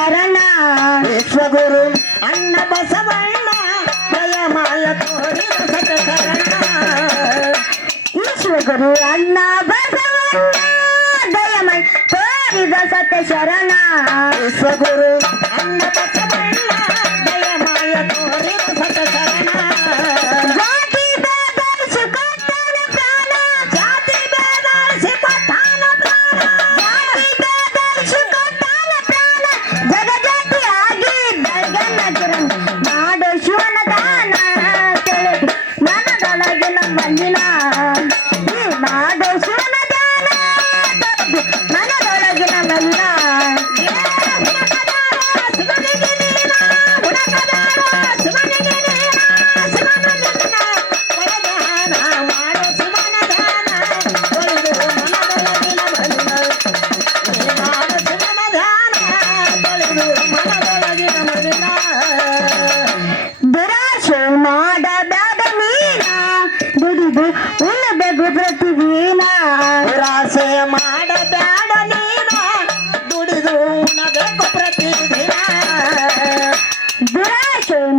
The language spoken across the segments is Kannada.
శరణ విశ్వగురు అన్న బసవన్న దయమాయ కోరి శరణ విశ్వగురు అన్న బసవన్న దయమై కోరి దశత శరణ విశ్వగురు అన్న బసవన్న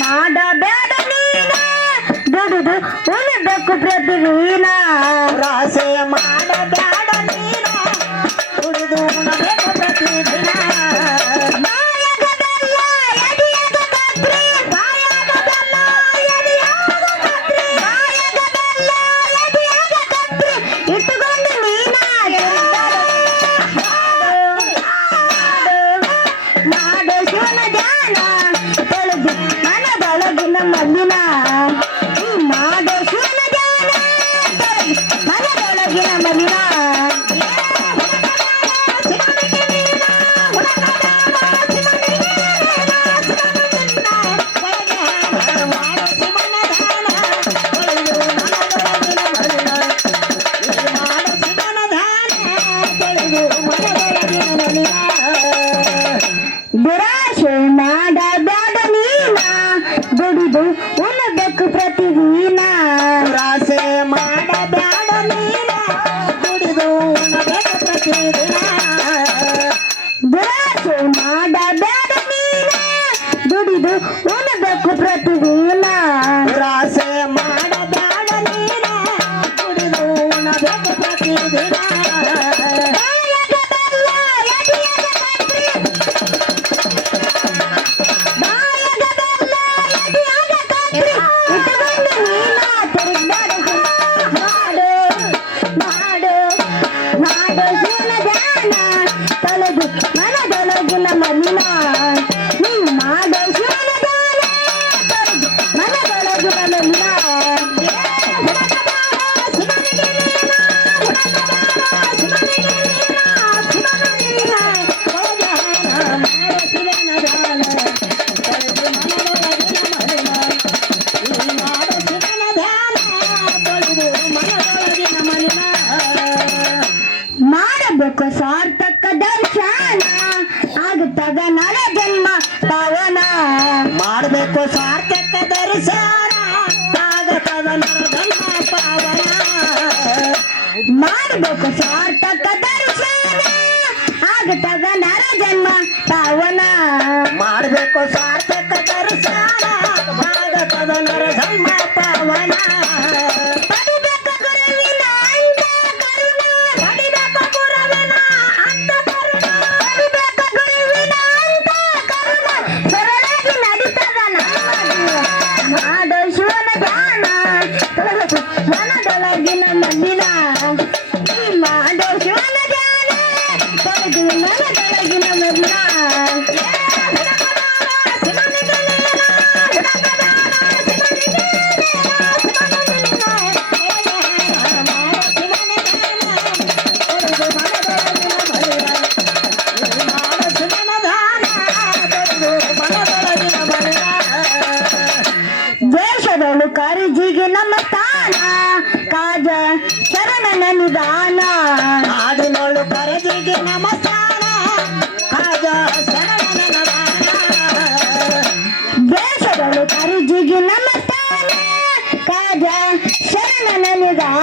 ಮಾಡಬೇಡ ನೀನ. ದುಡಿದು ಉಳಿದಕ್ಕೂ ಪ್ರತಿವೀನ ರಾಸೆ ಮಾಡಬೇಡ. మనదొలగున మనినా నీ మాడశ మనదొలగున మనినా ಮಾಡ ಸಾರ್ಥ ಮಗನನ ಜನ್ಮ ಪವನ. ಮಾಡಬೇಕು ಸಾರ್ಥಕ ದರ್ಶನ ಆಗತದ ಜನ್ಮ ಪವನ. ಮಾಡಬೇಕು ಸಾರ್ಥಕ ದರ್ಶನ ಆಗತದ ನರ ಜನ್ಮ ಪವನ. ಮಾಡಬೇಕು ಸಾರ್ಥಕ ದರ್ಶನ ಆಗತದ ಪವನ.